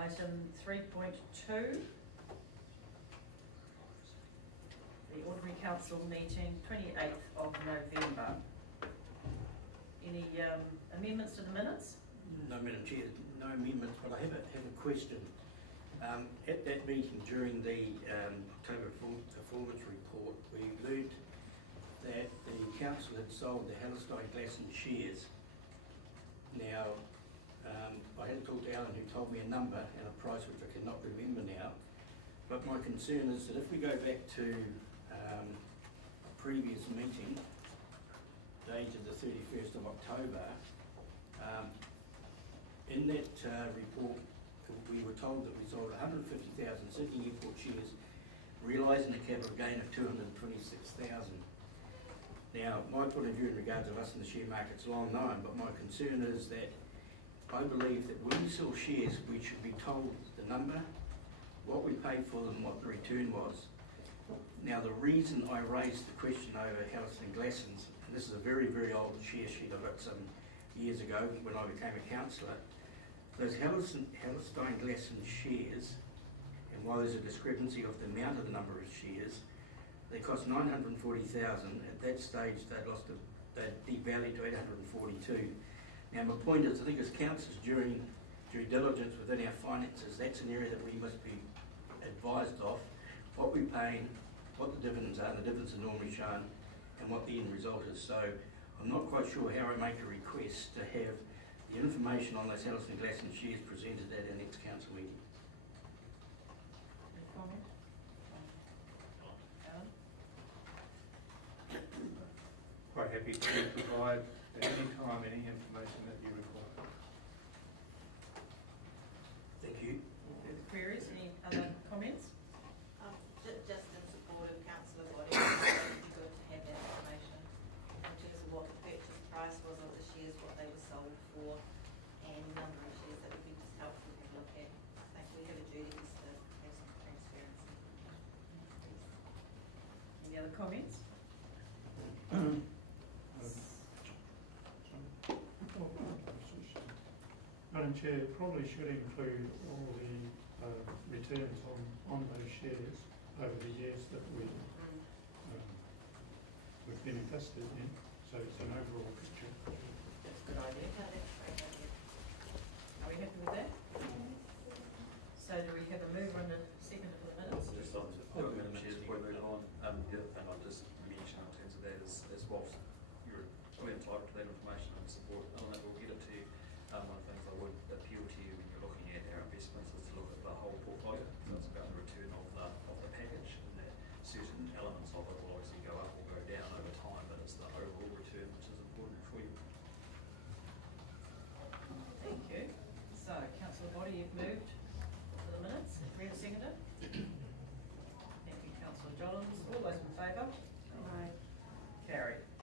item 3.2. The Ordinary Council meeting, 28th of November. Any amendments to the minutes? No, Madam Chair, no amendments, but I have a question. At that meeting during the October performance report, we learned that the council had sold the Hallerstein Glasson shares. Now, I had to talk to Alan, who told me a number and a price which I cannot remember now. But my concern is that if we go back to a previous meeting, dated the 31st of October, in that report, we were told that we sold 150,000 Sydney Airport shares, realising a capital gain of 226,000. Now, my point of view in regards of us in the share market is long known, but my concern is that I believe that when we sell shares, we should be told the number, what we paid for them, what the return was. Now, the reason I raised the question over Hallerstein Glassons, and this is a very, very old share sheet I got some years ago when I became a councillor, those Hallerstein Glasson shares, and while there's a discrepancy of the amount of the number of shares, they cost 940,000. At that stage, they'd devalued to 842. Now, my point is, I think as councillors during due diligence within our finances, that's an area that we must be advised of, what we're paying, what the dividends are, the dividends are normally shown, and what the end result is. So I'm not quite sure how I make a request to have the information on those Hallerstein Glasson shares presented at our next council meeting. Any comment? Alan? Quite happy to provide at any time any information that you require. Thank you. Further queries? Any other comments? Just in support of Councillor Body, it would be good to have that information in terms of what the purchase price was of the shares, what they were sold for, and the number of shares. That would be just helpful to look at. I think we have a duty just to have some transparency. Any other comments? Madam Chair, it probably should include all the returns on those shares over the years that we've been invested in, so it's an overall picture. That's a good idea. No, that's a great idea. Are we happy with that? So do we have a move on the second of the minutes? Just on Madam Chair's point on, the other thing I'll just mention in terms of that is whilst you're fully entitled to that information and support element, we'll get it to you. One of the things I would appeal to you when you're looking at our investments is to look at the whole portfolio. So it's about the return of the package, and that certain elements of it will obviously go up or go down over time, but it's the overall return which is important for you. Thank you. So, Councillor Body, you've moved.